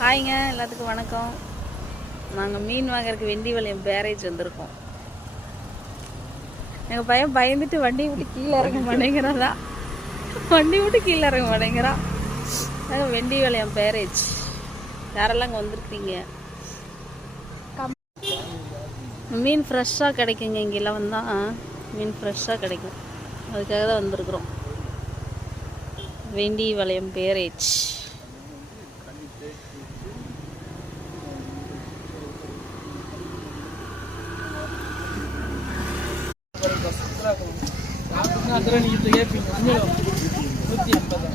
ஹாய்ங்க எல்லாத்துக்கும் வணக்கம். நாங்கள் மீன் வாங்குறதுக்கு வெண்டிவளையம் பேரேஜ் வந்திருக்கோம். எங்கள் பையன் பயந்துட்டு வண்டி விட்டு கீழே இறங்க மாட்டேங்கிறதா வண்டி விட்டு கீழே இறங்க மாட்டேங்கிறா நாங்கள் வெண்டிவளையம் பேரேஜ். யாரெல்லாம் இங்கே வந்திருக்கீங்க? மீன் ஃப்ரெஷ்ஷாக கிடைக்குங்க. இங்கெல்லாம் வந்தால் மீன் ஃப்ரெஷ்ஷாக கிடைக்கும். அதுக்காக தான் வந்திருக்குறோம். வெண்டி வளையம் பேரேஜ். அதில் நீங்கள் இப்போ கேட்பீங்க நூற்றி எண்பது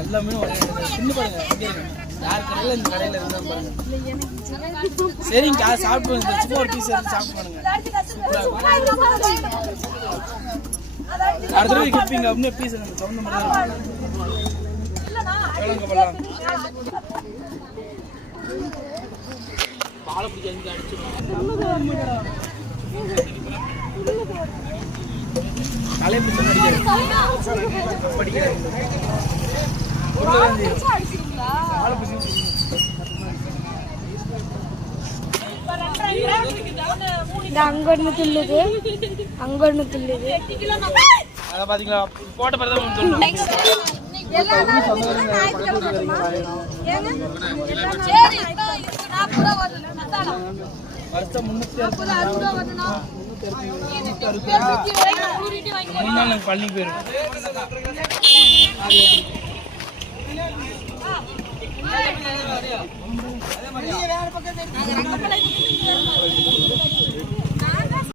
எல்லாமே ஒரே சின்ன பாருங்க யார் கடையில் இந்த கடையில் இருந்தால் பாருங்க சரிங்க சாப்பிட்டு வந்து சும்மா ஒரு பீஸ் எடுத்து சாப்பிட்டு பாருங்க அடுத்த தடவை கேட்பீங்க அப்படியே பீஸ் எனக்கு தகுந்த மாதிரி தான் பண்ணலாம் பாலை பிடிச்சி அடிச்சிடும் இந்த அங்கொன்னு துள்ளுது. அங்கொன்னு துள்ளுது. அதை பார்த்தீங்களா போட்ட பிறகு தான் உங்களுக்கு சொல்லணும் வருஷம் முந்நூற்றி அறுபது மூணு நாள் நாங்கள் பழனி போயிடும்